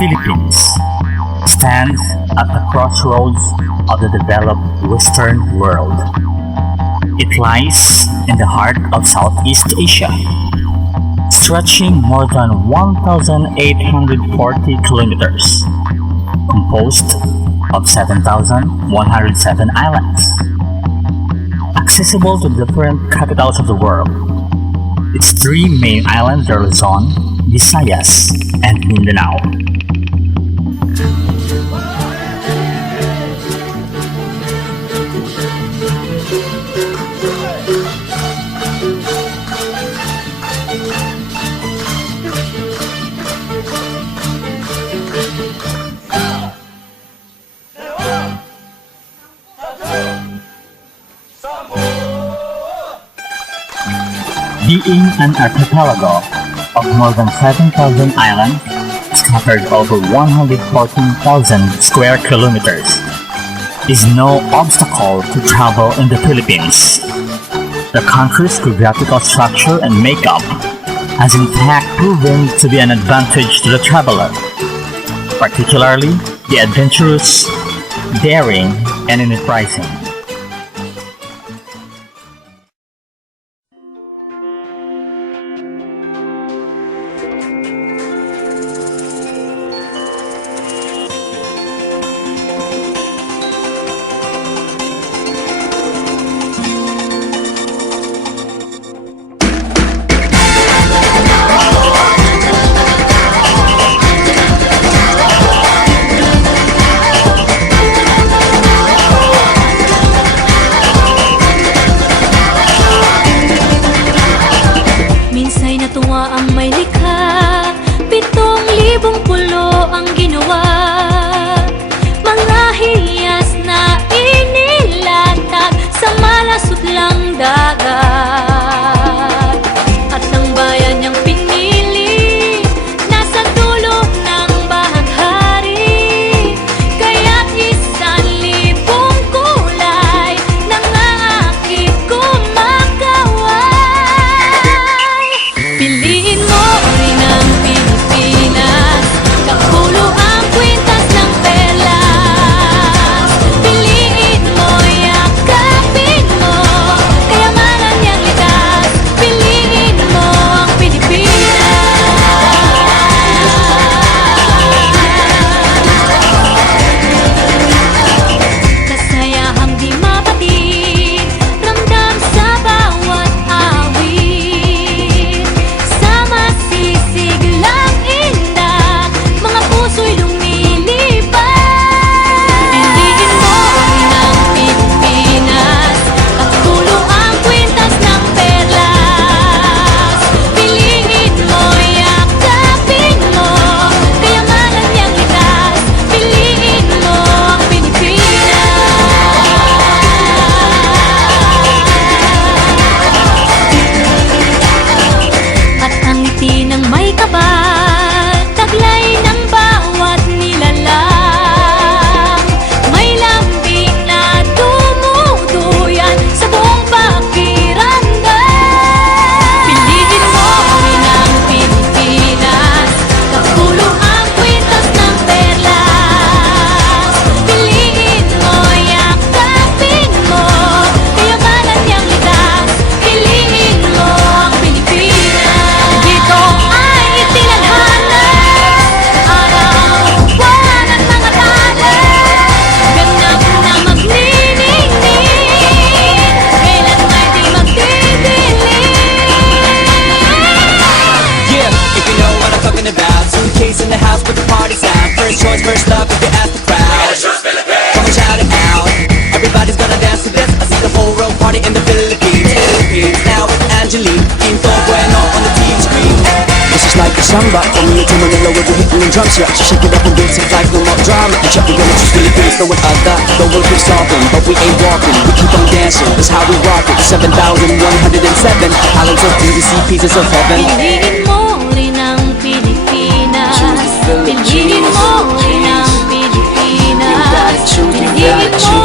Philippines stands at the crossroads of the developed Western world. It lies in the heart of Southeast Asia, stretching more than 1,840 kilometers, composed of 7,107 islands. Accessible to different capitals of the world, its three main islands are Luzon, Visayas, and Mindanao. Being an archipelago of more than 7,000 islands scattered over 114,000 square kilometers is no obstacle to travel in the Philippines. The country's geographical structure and makeup has in fact proven to be an advantage to the traveler, particularly the adventurous, daring, and enterprising. Natuwa ang may likha, 7,000 pulo ang ginawa. Mga hiyas na inilatag sa malasudlang dagat. At ang bayan niyang pinili, nasa dulo ng bahaghari. Kaya't 1,000 kulay nangangakit kumakaway. Piliin mo rin ang Pilipinas, kapulo ang kwintas ng perlas. Piliin mo, yakapin mo, kayamanan niyang likas. Piliin mo ang Pilipinas. Kasayahang di mapatid, ramdam sa bawat awit. Sama sisiglang indak, mga puso'y lumilipad. Piliin mo rin ang Pilipinas, kapulo ang kwintas ng perlas. Piliin mo, yakapin mo, kayamanan niyang likas. Piliin mo ang Pilipinas. At ang ngiti ng may kapal, taglay ng bawat nilalang. May lambing na dumuduyan sa buong pakiramdam. Piliin mo rin ang Pilipinas, kapulo ang kwintas ng perlas. Piliin mo, yakapin mo, kayamanan niyang likas. Piliin mo ang Pilipinas. Dito ay itinadhana, araw-buwan at mga tala. Ganap na magniningning, kailan may di magdidilim. Yeah, if you know what I'm talking about. Suitcase in the house, put the party's out. First choice, first love, if you ask the crowd. Come and shout it out. Everybody's gonna dance to this. I see the whole world party in the Philippines. Now with Angelique, Quinto Bueno on the TV screen. This is like a samba, coming into Manila with the hitting and drums. Yeah, so shake it up and dance it like no more drama. And check, we're gonna choose Philippines, throw it out that. The world keeps talking, but we ain't walking. We keep on dancing, that's how we rock it. 7,107 islands of beauty, pieces of heaven. Piliin mo rin ang Pilipinas. Piliin mo rin ang Pilipinas. Piliin mo